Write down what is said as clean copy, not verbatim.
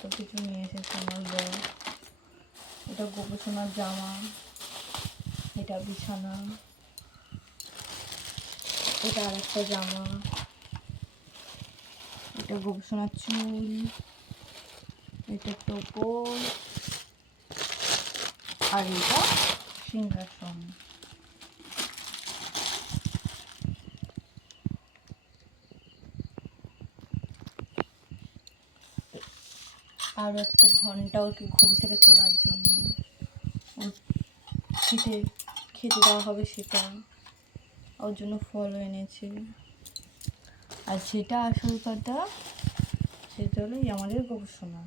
কত কিছু নিয়ে এসেছে আমার বর। এটা গোপসোনার জামা, এটা বিছানা, এটা আরেকটা জামা, এটা গোপসোনার চুল, এটা টোপর, আর এটা সিংহাসন। আর একটা ঘন্টা ওকে ঘুম থেকে তোলার জন্য, ওর খেতে দেওয়া হবে সেটা, ওর জন্য ফলও এনেছে। আর যেটা আসল কথা, সেটা হলো আমাদের গোপসোনা।